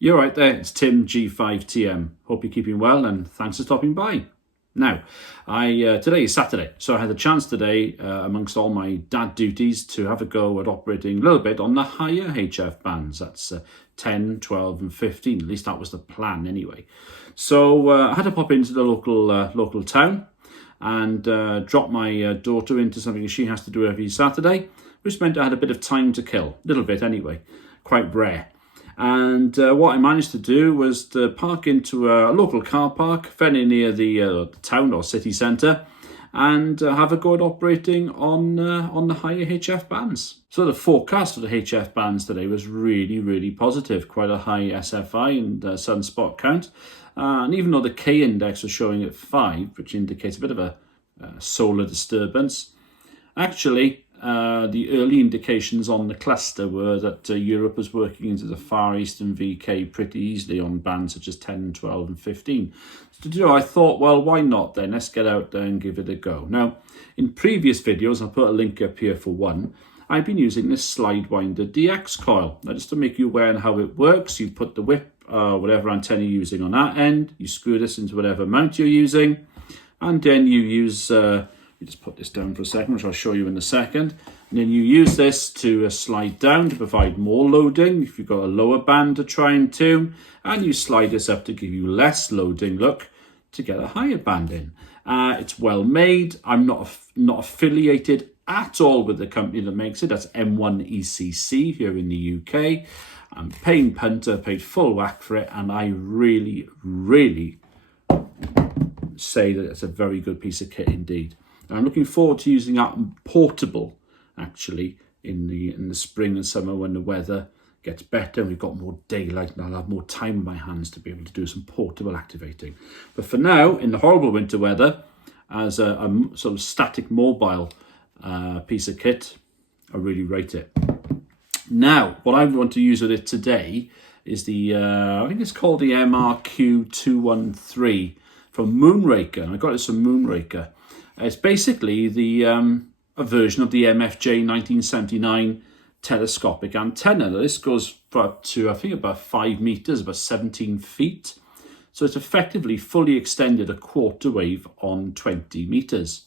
You're right there, it's Tim G5TM. Hope you're keeping well and thanks for stopping by. Now, today is Saturday, so I had a chance today, amongst all my dad duties, to have a go at operating a little bit on the higher HF bands. That's 10, 12 and 15, at least that was the plan anyway. So I had to pop into the local town and drop my daughter into something she has to do every Saturday, which meant I had a bit of time to kill, a little bit anyway, quite rare. And what I managed to do was to park into a local car park very near the town or city centre and have a go at operating on the higher HF bands. So the forecast for the HF bands today was really positive, quite a high SFI and sunspot count. And even though the K index was showing at 5, which indicates a bit of a solar disturbance, actually the early indications on the cluster were that Europe was working into the Far Eastern VK pretty easily on bands such as 10, 12 and 15. So I thought, well, why not then? Let's get out there and give it a go. Now, in previous videos, I'll put a link up here for one, I've been using this Sidewinder DX coil. Now, just to make you aware of how it works, you put the whip, whatever antenna you're using on that end, you screw this into whatever mount you're using, and then you use... you just put this down for a second, which I'll show you in a second. And then you use this to slide down to provide more loading if you've got a lower band to try and tune. And you slide this up to give you less loading, look, to get a higher band in. It's well made. I'm not affiliated at all with the company that makes it. That's M1ECC here in the UK. I'm paying punter, paid full whack for it. And I really say that it's a very good piece of kit indeed. I'm looking forward to using that portable, actually, in the spring and summer when the weather gets better. We've got more daylight and I'll have more time in my hands to be able to do some portable activating. But for now, in the horrible winter weather, as a sort of static mobile piece of kit, I really rate it. Now, what I want to use with it today is the, I think it's called the MRQ213 from Moonraker. And I got it from Moonraker. It's basically a version of the MFJ 1979 telescopic antenna. This goes for up to, I think, about 5 meters, about 17 feet. So it's effectively fully extended a quarter wave on 20 meters.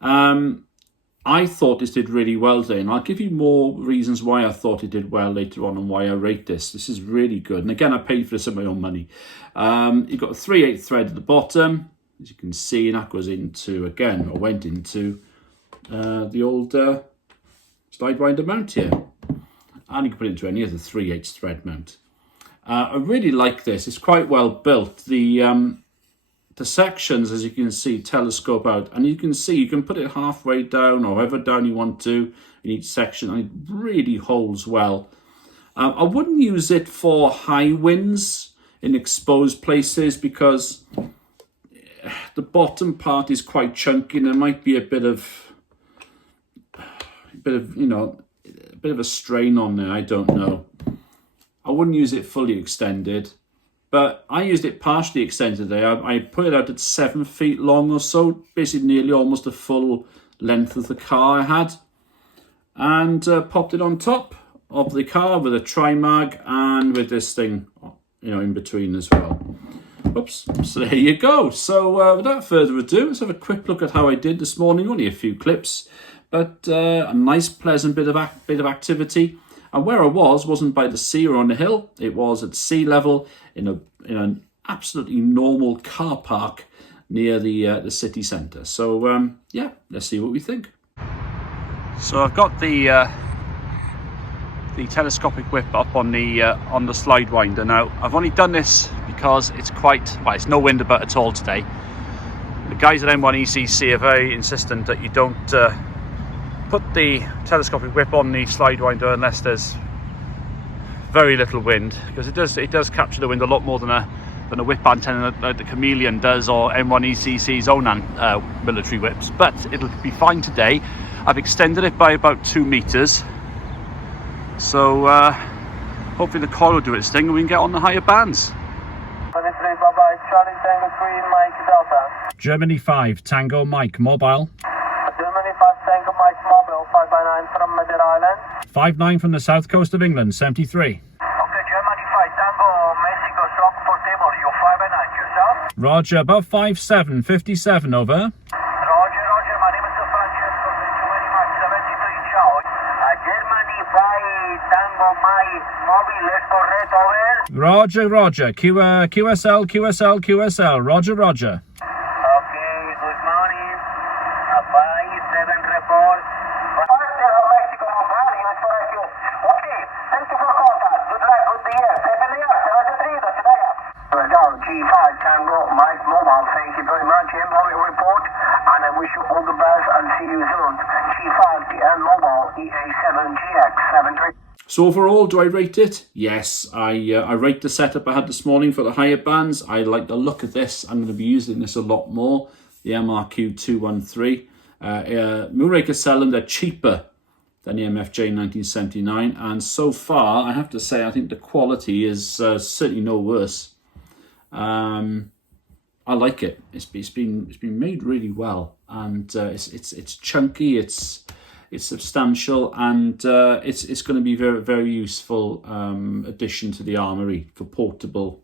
I thought this did really well today, and I'll give you more reasons why I thought it did well later on and why I rate this. This is really good. And again, I paid for this with my own money. You've got a 3/8 thread at the bottom. As you can see, that goes into, again, or went into the old Sidewinder mount here. And you can put it into any other 3/8 thread mount. I really like this. It's quite well built. The sections, as you can see, telescope out. And you can see you can put it halfway down or however down you want to in each section. And it really holds well. I wouldn't use it for high winds in exposed places because the bottom part is quite chunky and there might be a bit of you know, a bit of a strain on there. I don't know. I wouldn't use it fully extended, but I used it partially extended today. I put it out at 7 feet long or so, basically nearly almost the full length of the car I had, and popped it on top of the car with a tri-mag and with this thing, you know, in between as well. Oops, so there you go. So without further ado, let's have a quick look at how I did this morning. Only a few clips, but a nice pleasant bit of activity. And where I wasn't by the sea or on the hill. It was at sea level in an absolutely normal car park near the city centre. So yeah, let's see what we think. So I've got the telescopic whip up on the Sidewinder now. I've only done this because it's it's no wind about at all today. The guys at M1ECC are very insistent that you don't put the telescopic whip on the Sidewinder unless there's very little wind, because it does capture the wind a lot more than a whip antenna like the Chameleon does, or M1ECC's own military whips. But it'll be fine today. I've extended it by about 2 meters. So hopefully the coil will do its thing and we can get on the higher bands. 23, bye-bye, Charlie Tango 3, Mike Delta. Germany 5, Tango Mike, mobile. Germany 5, Tango Mike, mobile, 5x9 from Madeira Island. 5-9 from the south coast of England, 73. Okay, Germany 5, Tango Mexico, strong for table. You 5 and 9 yourself? Roger, about 5'7", 57 over. Roger, my name is Francesco, thank you very much, 73, ciao. Germany 5, Tango, mobile, es correcto, over? Roger, QSL, Roger. Okay, good morning, 5-7 report. Mexico, it's correct. Okay, thank you for contact, good luck, good year, 7 years, 73, до свидания. G5 Tango, Mike Mobile, thank you very much, employee report, and I wish you all the best and see you soon. G5 TN Mobile, EA7GX, 73. So overall, do I rate it? Yes, I rate the setup I had this morning for the higher bands. I like the look of this. I'm going to be using this a lot more. The MRQ213. Moonraker sell them, they're cheaper than the MFJ 1979. And so far, I have to say, I think the quality is certainly no worse. I like it. It's been made really well, and it's chunky. It's substantial, and it's going to be very, very useful addition to the armoury for portable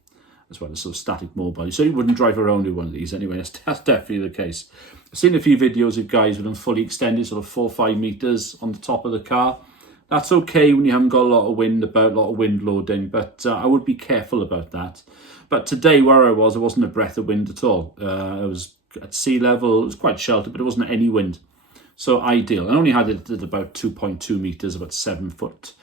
as well as sort of static mobile. You certainly wouldn't drive around with one of these anyway. That's definitely the case. I've seen a few videos of guys with them fully extended, sort of 4 or 5 meters on the top of the car. That's okay when you haven't got a lot of wind about, a lot of wind loading, but I would be careful about that. But today where I was, there wasn't a breath of wind at all. It was at sea level, it was quite sheltered, but it wasn't any wind. So ideal. I only had it at about 2.2 meters, about 7 foot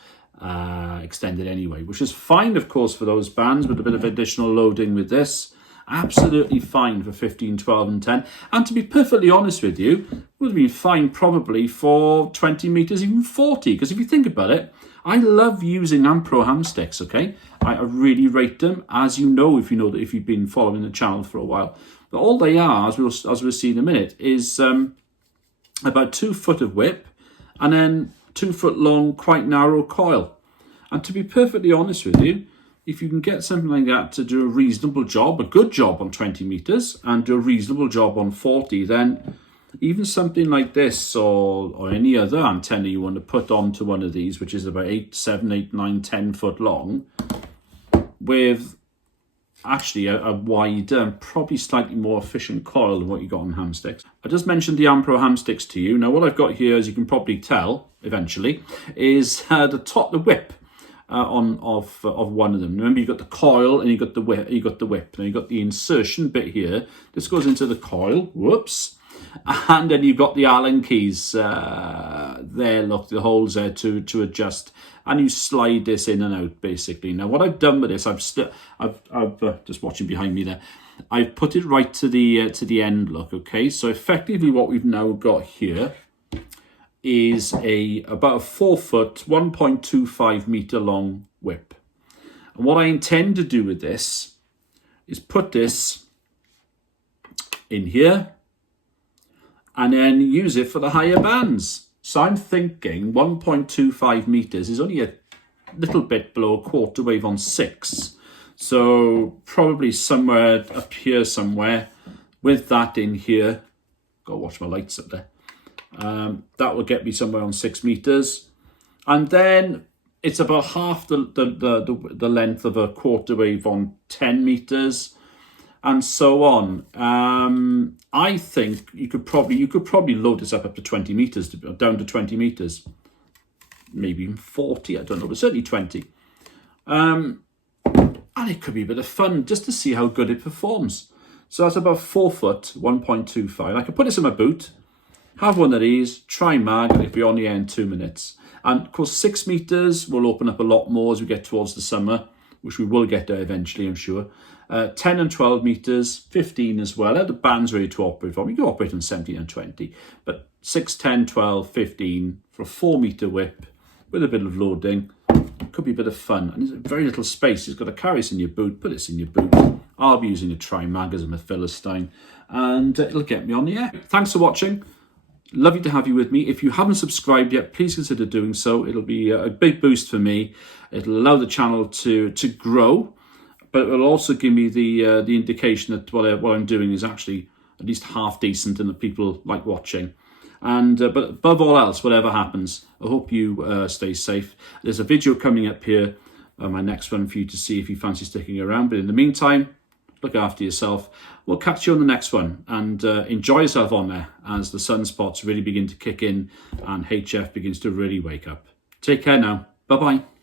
extended anyway, which is fine, of course, for those bands with a bit of additional loading with this. Absolutely fine for 15, 12 and 10. And to be perfectly honest with you, it would have been fine probably for 20 meters, even 40. Because if you think about it, I love using Ampro ham sticks, okay? I really rate them, as you know if you've been following the channel for a while. But all they are, as we'll see in a minute, is about 2 foot of whip and then 2 foot long, quite narrow coil. And to be perfectly honest with you, if you can get something like that to do a reasonable job, a good job on 20 meters and do a reasonable job on 40, then even something like this or any other antenna you want to put onto one of these, which is about 7, 8, 9, 10 foot long, with actually a wider and probably slightly more efficient coil than what you got on ham sticks. I just mentioned the Ampro ham sticks to you. Now what I've got here, as you can probably tell eventually, is the whip of one of them. Remember, you've got the coil and you've got the whip. Now you've got the insertion bit here. This goes into the coil. Whoops. And then you've got the Allen keys there. Look, the holes there to adjust, and you slide this in and out basically. Now, what I've done with this, I've just watching behind me there. I've put it right to the end. Look, okay. So effectively, what we've now got here is about a 4 foot, 1.25 meter long whip. And what I intend to do with this is put this in here and then use it for the higher bands. So I'm thinking 1.25 meters is only a little bit below a quarter wave on 6. So probably somewhere up here somewhere with that in here. Gotta watch my lights up there. That will get me somewhere on 6 meters. And then it's about half the length of a quarter wave on 10 meters. And so on. I think you could probably load this up to 20 meters, down to 20 meters, maybe even 40. I don't know, but certainly 20. And it could be a bit of fun just to see how good it performs. So that's about 4 foot, 1.25. I could put this in my boot, have one of these, try mag, and it'll be on the air in 2 minutes. And of course, 6 meters will open up a lot more as we get towards the summer, which we will get there eventually, I'm sure. 10 and 12 meters, 15 as well. The band's ready to operate from. You can operate on 17 and 20, but 6, 10, 12, 15 for a 4 meter whip with a bit of loading. Could be a bit of fun. And there's very little space. You've got to carry this in your boot, put this in your boot. I'll be using a Tri-Mag as a Philistine, and it'll get me on the air. Thanks for watching. Lovely to have you with me. If you haven't subscribed yet, please consider doing so. It'll be a big boost for me. It'll allow the channel to grow, but it will also give me the indication that what I'm doing is actually at least half decent and that people like watching. And but above all else, whatever happens, I hope you stay safe. There's a video coming up here my next one for you to see if you fancy sticking around. But in the meantime, look after yourself. We'll catch you on the next one, and enjoy yourself on there as the sunspots really begin to kick in and HF begins to really wake up. Take care now. Bye-bye.